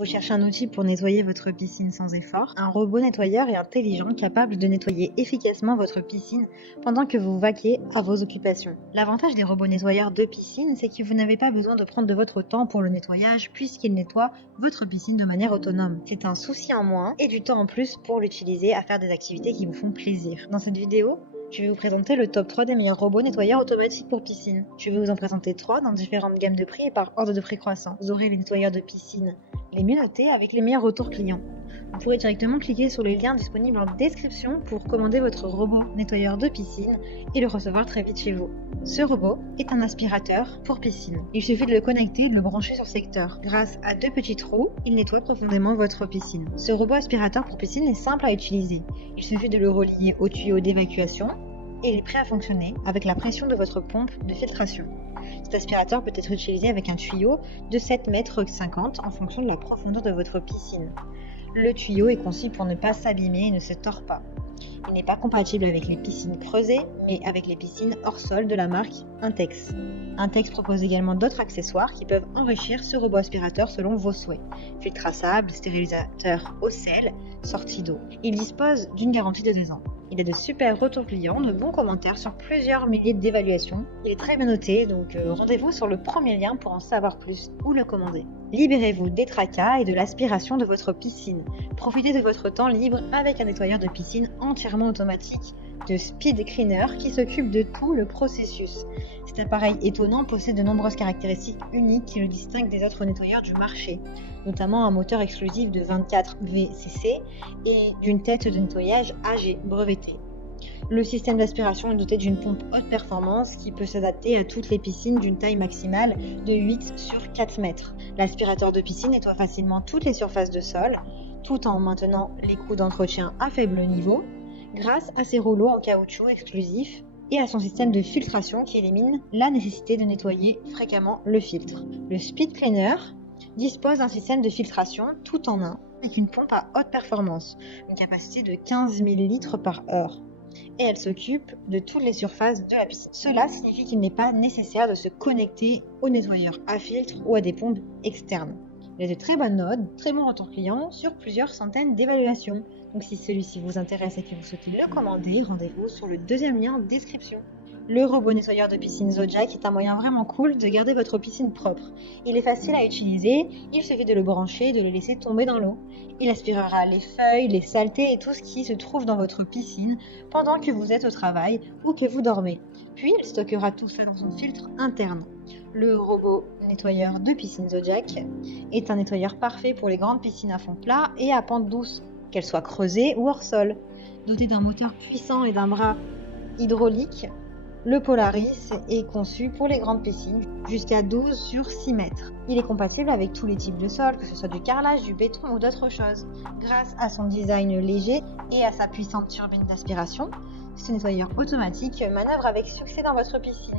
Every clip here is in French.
Vous cherchez un outil pour nettoyer votre piscine sans effort? Un robot nettoyeur est intelligent capable de nettoyer efficacement votre piscine pendant que vous vaquiez à vos occupations. L'avantage des robots nettoyeurs de piscine, c'est que vous n'avez pas besoin de prendre de votre temps pour le nettoyage puisqu'il nettoie votre piscine de manière autonome. C'est un souci en moins et du temps en plus pour l'utiliser à faire des activités qui vous font plaisir. Dans cette vidéo, je vais vous présenter le top 3 des meilleurs robots nettoyeurs automatiques pour piscine. Je vais vous en présenter 3 dans différentes gammes de prix et par ordre de prix croissant. Vous aurez les nettoyeurs de piscine les mieux notés avec les meilleurs retours clients. Vous pourrez directement cliquer sur le lien disponible en description pour commander votre robot nettoyeur de piscine et le recevoir très vite chez vous. Ce robot est un aspirateur pour piscine. Il suffit de le connecter et de le brancher sur secteur. Grâce à 2 petits trous, il nettoie profondément votre piscine. Ce robot aspirateur pour piscine est simple à utiliser. Il suffit de le relier au tuyau d'évacuation et il est prêt à fonctionner avec la pression de votre pompe de filtration. Cet aspirateur peut être utilisé avec un tuyau de 7,50 m en fonction de la profondeur de votre piscine. Le tuyau est conçu pour ne pas s'abîmer et ne se tord pas. Il n'est pas compatible avec les piscines creusées, mais avec les piscines hors sol de la marque Intex. Intex propose également d'autres accessoires qui peuvent enrichir ce robot aspirateur selon vos souhaits. Filtre à sable, stérilisateur au sel, sortie d'eau. Il dispose d'une garantie de 2 ans. Il a de super retours clients, de bons commentaires sur plusieurs milliers d'évaluations. Il est très bien noté, donc rendez-vous sur le premier lien pour en savoir plus ou le commander. Libérez-vous des tracas et de l'aspiration de votre piscine. Profitez de votre temps libre avec un nettoyeur de piscine entièrement automatique de Speed Cleaner qui s'occupe de tout le processus. Cet appareil étonnant possède de nombreuses caractéristiques uniques qui le distinguent des autres nettoyeurs du marché, notamment un moteur exclusif de 24 VCC et d'une tête de nettoyage AG brevetée. Le système d'aspiration est doté d'une pompe haute performance qui peut s'adapter à toutes les piscines d'une taille maximale de 8 sur 4 mètres. L'aspirateur de piscine nettoie facilement toutes les surfaces de sol, tout en maintenant les coûts d'entretien à faible niveau, grâce à ses rouleaux en caoutchouc exclusifs et à son système de filtration qui élimine la nécessité de nettoyer fréquemment le filtre. Le Speed Cleaner dispose d'un système de filtration tout en un avec une pompe à haute performance, une capacité de 15 000 litres par heure. Et elle s'occupe de toutes les surfaces de la piscine. Cela signifie qu'il n'est pas nécessaire de se connecter au nettoyeur à filtre ou à des pompes externes. Il a de très bonnes notes, très bons retours clients sur plusieurs centaines d'évaluations. Donc si celui-ci vous intéresse et que vous souhaitez le commander, rendez-vous sur le deuxième lien en description. Le robot nettoyeur de piscine Zodiac est un moyen vraiment cool de garder votre piscine propre. Il est facile à utiliser, il suffit de le brancher et de le laisser tomber dans l'eau. Il aspirera les feuilles, les saletés et tout ce qui se trouve dans votre piscine pendant que vous êtes au travail ou que vous dormez. Puis il stockera tout ça dans son filtre interne. Le robot nettoyeur de piscine Zodiac est un nettoyeur parfait pour les grandes piscines à fond plat et à pente douce, qu'elles soient creusées ou hors sol. Doté d'un moteur puissant et d'un bras hydraulique, le Polaris est conçu pour les grandes piscines jusqu'à 12 sur 6 mètres. Il est compatible avec tous les types de sols, que ce soit du carrelage, du béton ou d'autres choses. Grâce à son design léger et à sa puissante turbine d'aspiration, ce nettoyeur automatique manœuvre avec succès dans votre piscine.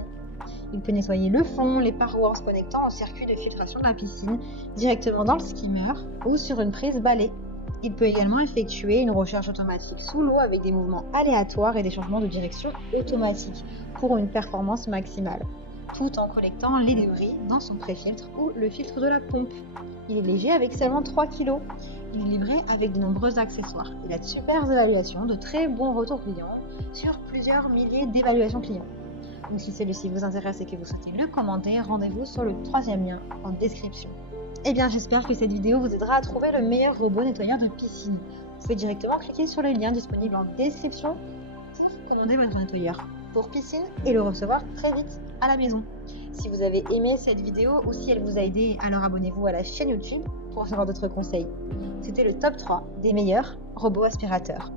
Il peut nettoyer le fond, les parois en se connectant au circuit de filtration de la piscine directement dans le skimmer ou sur une prise balai. Il peut également effectuer une recharge automatique sous l'eau avec des mouvements aléatoires et des changements de direction automatiques pour une performance maximale, tout en collectant les débris dans son pré-filtre ou le filtre de la pompe. Il est léger avec seulement 3 kg. Il est livré avec de nombreux accessoires. Il a de super évaluations, de très bons retours clients sur plusieurs milliers d'évaluations clients. Donc si celui-ci vous intéresse et que vous souhaitez le commander, rendez-vous sur le troisième lien en description. Eh bien, j'espère que cette vidéo vous aidera à trouver le meilleur robot nettoyeur de piscine. Vous pouvez directement cliquer sur le lien disponible en description pour commander votre nettoyeur pour piscine et le recevoir très vite à la maison. Si vous avez aimé cette vidéo ou si elle vous a aidé, alors abonnez-vous à la chaîne YouTube pour recevoir d'autres conseils. C'était le top 3 des meilleurs robots aspirateurs.